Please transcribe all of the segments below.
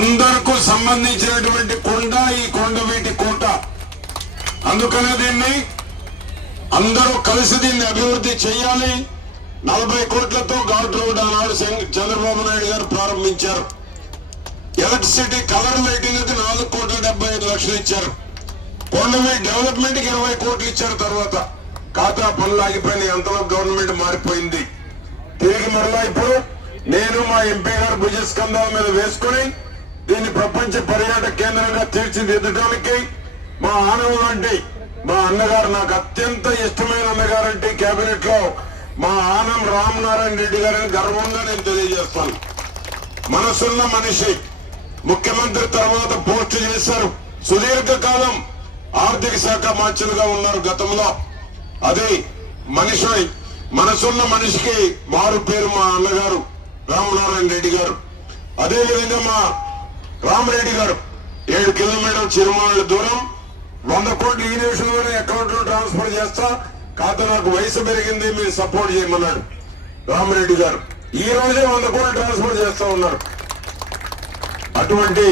అందరికీ సంబంధించినటువంటి కొండ ఈ కొండవీటి కోట. అందుకనే దీన్ని అందరూ కలిసి దీన్ని అభివృద్ధి చేయాలి. 40 కోట్లతో ఘాట్ రోడ్ ఆనాడు చంద్రబాబు నాయుడు గారు ప్రారంభించారు. ఎలక్ట్రిసిటీ కలర్ లైటింగ్ కి 4,75,00,000 ఇచ్చారు. కొండవీటి డెవలప్మెంట్ కి 20 కోట్లు ఇచ్చారు. తర్వాత ఖాతా పనులు ఆగిపోయినాయి. అంతలో గవర్నమెంట్ మారిపోయింది. తిరిగి మరలా ఇప్పుడు నేను మా ఎంపీ గారు భుజస్కంధాల మీద వేసుకుని దీన్ని ప్రపంచ పర్యాటక కేంద్రంగా తీర్చిదిద్దడానికి మా ఆనవ లాంటి మా అన్నగారు, నాకు అత్యంత ఇష్టమైన అన్నగారంటే కేబినెట్ లో మా ఆనం రామనారాయణ రెడ్డి గారిని గర్వంగా నేను తెలియజేస్తాను. మనసున్న మనిషి, ముఖ్యమంత్రి తర్వాత పోస్ట్ చేశారు. సుదీర్ఘకాలం ఆర్థిక శాఖ మంత్రులుగా ఉన్నారు గతంలో. అది మనిషి, మనసున్న మనిషికి మారు పేరు మా అన్నగారు రామనారాయణ రెడ్డి గారు. అదేవిధంగా మా రామరెడ్డి గారు 7 కిలోమీటర్ల చిరుమల దూరం 100 కోట్లు ఈ నిమిషంలోనే అకౌంట్ లో ట్రాన్స్ఫర్ చేస్తా, కాదు నాకు వయసు పెరిగింది మీరు సపోర్ట్ చేయమన్నాడు రామరెడ్డి గారు. ఈ రోజే 100 కోట్లు ట్రాన్స్ఫర్ చేస్తా ఉన్నారు. అటువంటి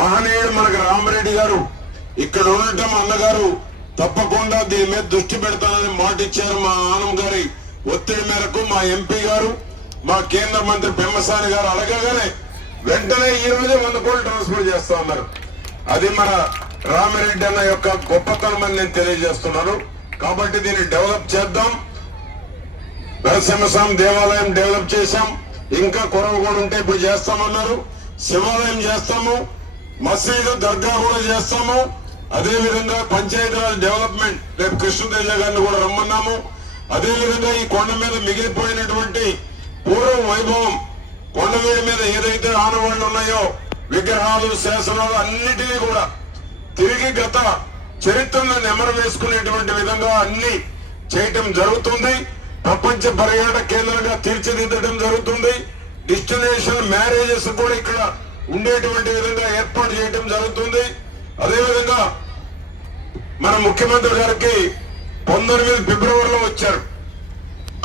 మహనీయుడు మనకు రామరెడ్డి గారు ఇక్కడ ఉండటం, అన్నగారు తప్పకుండా దీని మీద దృష్టి పెడతానని మాట ఇచ్చారు. మా ఆనం గారి ఒత్తిడి మేరకు మా ఎంపీ గారు, మా కేంద్ర మంత్రి పెమ్మసాని గారు అడగగానే వెంటనే ఈ రోజే 100 కోట్లు ట్రాన్స్ఫర్ చేస్తా ఉన్నారు. అది మన రామిరెడ్డి అన్న యొక్క గొప్పతనం అని నేను తెలియజేస్తున్నాను. కాబట్టి దీన్ని డెవలప్ చేద్దాం. నరసింహస్వామి దేవాలయం డెవలప్ చేశాం, ఇంకా కొరవగూడ ఉంటే ఇప్పుడు చేస్తామన్నారు. శివాలయం చేస్తాము, మసీదు దర్గా కూడా చేస్తాము. అదేవిధంగా పంచాయతీరాజ్ డెవలప్మెంట్ రేపు కృష్ణతేజ గారిని కూడా రమ్మన్నాము. అదేవిధంగా ఈ కొండ మీద మిగిలిపోయినటువంటి పూర్వ వైభవం, కొండవీడి మీద ఏదైతే ఆనవాళ్లు ఉన్నాయో విగ్రహాలు, శాసనాలు అన్నిటినీ కూడా తిరిగి గత చరిత్రను నెమరు వేసుకునేటువంటి విధంగా అన్ని చేయటం జరుగుతుంది. ప్రపంచ పర్యాటక కేంద్రంగా తీర్చిదిద్దడం జరుగుతుంది. డెస్టినేషన్ మ్యారేజెస్ కూడా ఇక్కడ ఉండేటువంటి విధంగా ఏర్పాటు చేయడం జరుగుతుంది. అదేవిధంగా మన ముఖ్యమంత్రి గారికి 19 ఫిబ్రవరిలో వచ్చారు.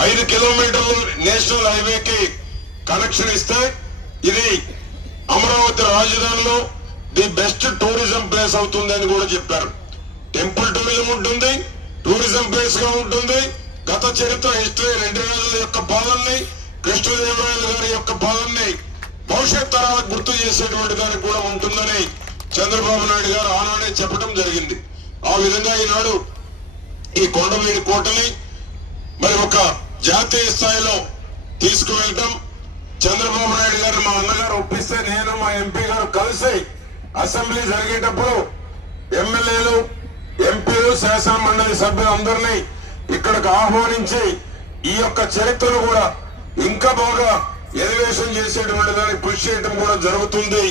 5 కిలోమీటర్లు నేషనల్ హైవేకి కనెక్షన్ ఇస్తే ఇది అమరావతి రాజధానిలో ది బెస్ట్ టూరిజం ప్లేస్ అవుతుంది అని కూడా చెప్పారు. టెంపుల్ టూరిజం ఉంటుంది, టూరిజం ప్లేస్ గా ఉంటుంది. గత చరిత్ర హిస్టరీ 2 రాజుల యొక్క పాలనని, కృష్ణదేవరాయలు గారి యొక్క పాలనని భవిష్యత్ తరాలకు గుర్తు చేసేటువంటి దానికి కూడా ఉంటుందని చంద్రబాబు నాయుడు గారు ఆనాడే చెప్పడం జరిగింది. ఆ విధంగా ఈనాడు ఈ కొండవీడి కోటని మరి ఒక జాతీయ స్థాయిలో తీసుకువెళ్ళటం, చంద్రబాబు నాయుడు గారు మా అన్నగారు ఒప్పిస్తే నేను మా ఎంపీ గారు కలిసి అసెంబ్లీ జరిగేటప్పుడు ఎమ్మెల్యేలు, ఎంపీలు, శాసన మండలి సభ్యులు అందరినీ ఇక్కడికి ఆహ్వానించి ఈ యొక్క చరిత్రను కూడా ఇంకా బాగా ఎలివేషన్ చేసేటువంటి దానికి కృషి చేయడం కూడా జరుగుతుంది.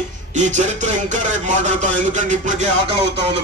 ఈ చరిత్ర ఇంకా రేపు మాట్లాడతాం, ఎందుకంటే ఇప్పటికే ఆకలి అవుతా ఉంది.